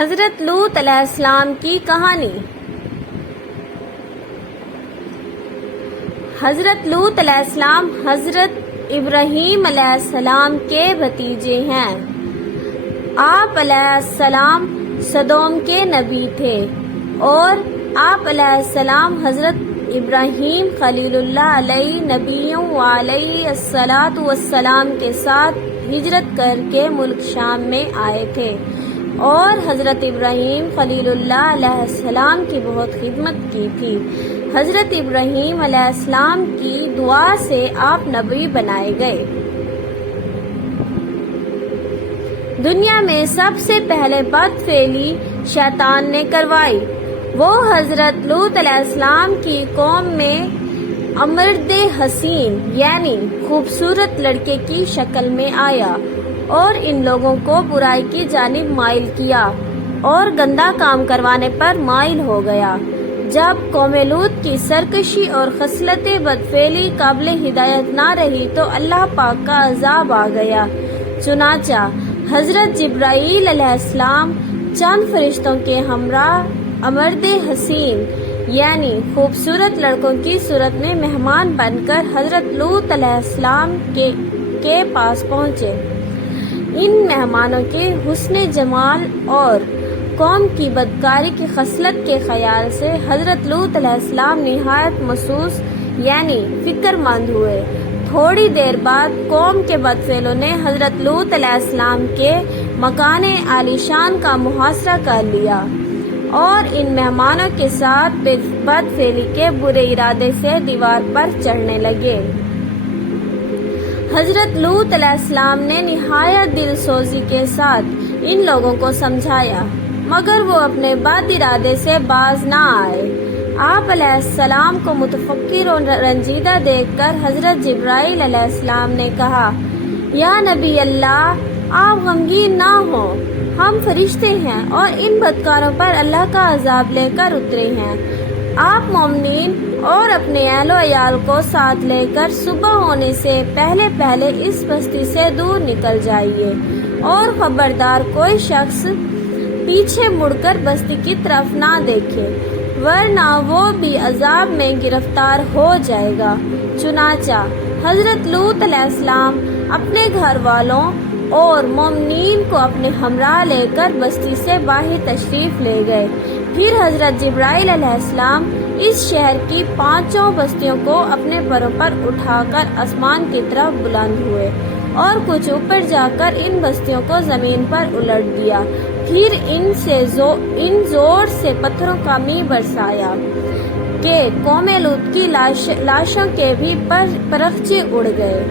حضرت لوط علیہ السلام کی کہانی۔ حضرت لوط علیہ السلام حضرت ابراہیم علیہ السلام کے بھتیجے ہیں۔ آپ علیہ السلام سدوم کے نبی تھے اور آپ علیہ السلام حضرت ابراہیم خلیل اللہ علیہ نبیوں علیہ الصلاۃ والسلام کے ساتھ ہجرت کر کے ملک شام میں آئے تھے اور حضرت ابراہیم خلیل اللہ علیہ السلام کی بہت خدمت کی تھی۔ حضرت ابراہیم علیہ السلام کی دعا سے آپ نبی بنائے گئے۔ دنیا میں سب سے پہلے بد فعلی شیطان نے کروائی۔ وہ حضرت لوط علیہ السلام کی قوم میں امرد حسین یعنی خوبصورت لڑکے کی شکل میں آیا اور ان لوگوں کو برائی کی جانب مائل کیا اور گندا کام کروانے پر مائل ہو گیا۔ جب قوم لوط کی سرکشی اور خصلت بدفعلی قابل ہدایت نہ رہی تو اللہ پاک کا عذاب آ گیا۔ چنانچہ حضرت جبرائیل علیہ السلام چند فرشتوں کے ہمراہ امرد حسین یعنی خوبصورت لڑکوں کی صورت میں مہمان بن کر حضرت لوط علیہ السلام کے پاس پہنچے۔ ان مہمانوں کے حسن جمال اور قوم کی بدکاری کی خصلت کے خیال سے حضرت لوط علیہ السلام نہایت محسوس یعنی فکر مند ہوئے۔ تھوڑی دیر بعد قوم کے بدفعلوں نے حضرت لوط علیہ السلام کے مکان عالیشان کا محاصرہ کر لیا اور ان مہمانوں کے ساتھ بدفعلی کے برے ارادے سے دیوار پر چڑھنے لگے۔ حضرت لوط علیہ السلام نے نہایت دل سوزی کے ساتھ ان لوگوں کو سمجھایا مگر وہ اپنے بد ارادے سے باز نہ آئے۔ آپ علیہ السلام کو متفکر اور رنجیدہ دیکھ کر حضرت جبرائیل علیہ السلام نے کہا، یا نبی اللہ، آپ غمگین نہ ہوں، ہم فرشتے ہیں اور ان بدکاروں پر اللہ کا عذاب لے کر اترے ہیں۔ آپ مومنین اور اپنے اہل و عیال کو ساتھ لے کر صبح ہونے سے پہلے پہلے اس بستی سے دور نکل جائیے اور خبردار کوئی شخص پیچھے مڑ کر بستی کی طرف نہ دیکھے ورنہ وہ بھی عذاب میں گرفتار ہو جائے گا۔ چنانچہ حضرت لوط علیہ السلام اپنے گھر والوں اور مومنین کو اپنے ہمراہ لے کر بستی سے باہر تشریف لے گئے۔ پھر حضرت جبرائیل علیہ السلام اس شہر کی 5 بستیوں کو اپنے پروں پر اٹھا کر آسمان کی طرف بلند ہوئے اور کچھ اوپر جا کر ان بستیوں کو زمین پر الٹ دیا۔ پھر ان زور سے پتھروں کا می برسایا کہ قوم لوط کی لاشوں کے بھی پرخچے اڑ گئے۔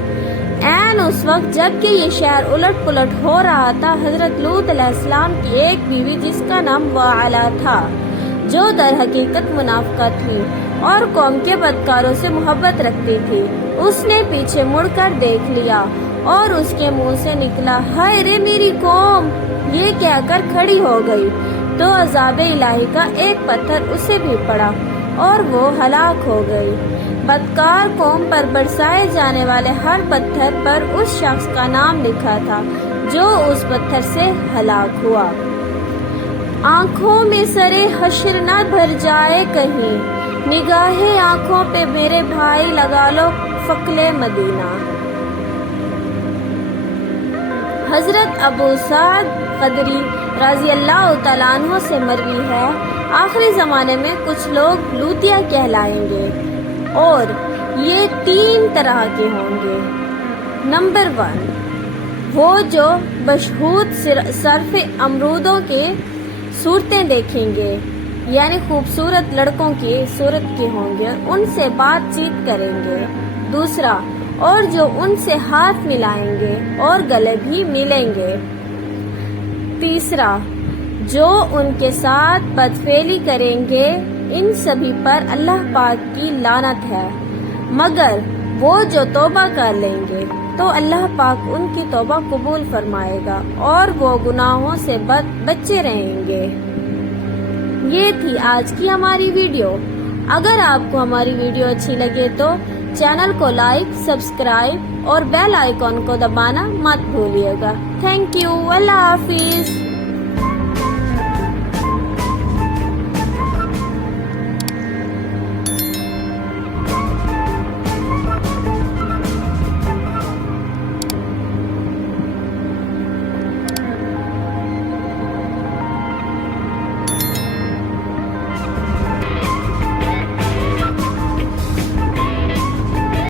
عین اس وقت جب کہ یہ شہر الٹ پلٹ ہو رہا تھا، حضرت لوط علیہ السلام کی ایک بیوی جس کا نام وعلا تھا، جو در حقیقت منافقہ تھی اور قوم کے بدکاروں سے محبت رکھتی تھی، اس نے پیچھے مڑ کر دیکھ لیا اور اس کے منہ سے نکلا، ہائے رے میری قوم! یہ کہہ کر کھڑی ہو گئی تو عذاب الہی کا ایک پتھر اسے بھی پڑا اور وہ ہلاک ہو گئی۔ بدکار قوم پر برسائے جانے والے ہر پتھر پر اس شخص کا نام لکھا تھا جو اس پتھر سے ہلاک ہوا۔ آنکھوں میں سرے حشر نہ بھر جائے کہیں، نگاہ آنکھوں پہ میرے بھائی لگا لو فقل مدینہ۔ حضرت ابو سعد خدری رضی اللہ تعالیٰ عنہ سے مروی ہے، آخری زمانے میں کچھ لوگ لوطیا کہلائیں گے اور یہ 3 طرح کے ہوں گے۔ نمبر 1، وہ جو بشہود صرف امرودوں کے صورتیں دیکھیں گے یعنی خوبصورت لڑکوں کی صورت کے ہوں گے، ان سے بات چیت کریں گے۔ دوسرا، اور جو ان سے ہاتھ ملائیں گے اور گلے بھی ملیں گے۔ تیسرا، جو ان کے ساتھ بدفعلی کریں گے، ان سبھی پر اللہ پاک کی لعنت ہے، مگر وہ جو توبہ کر لیں گے تو اللہ پاک ان کی توبہ قبول فرمائے گا اور وہ گناہوں سے بچے رہیں گے۔ یہ تھی آج کی ہماری ویڈیو۔ اگر آپ کو ہماری ویڈیو اچھی لگے تو چینل کو لائک، سبسکرائب اور بیل آئیکن کو دبانا مت بھولیے گا۔ تھینک یو، اللہ حافظ۔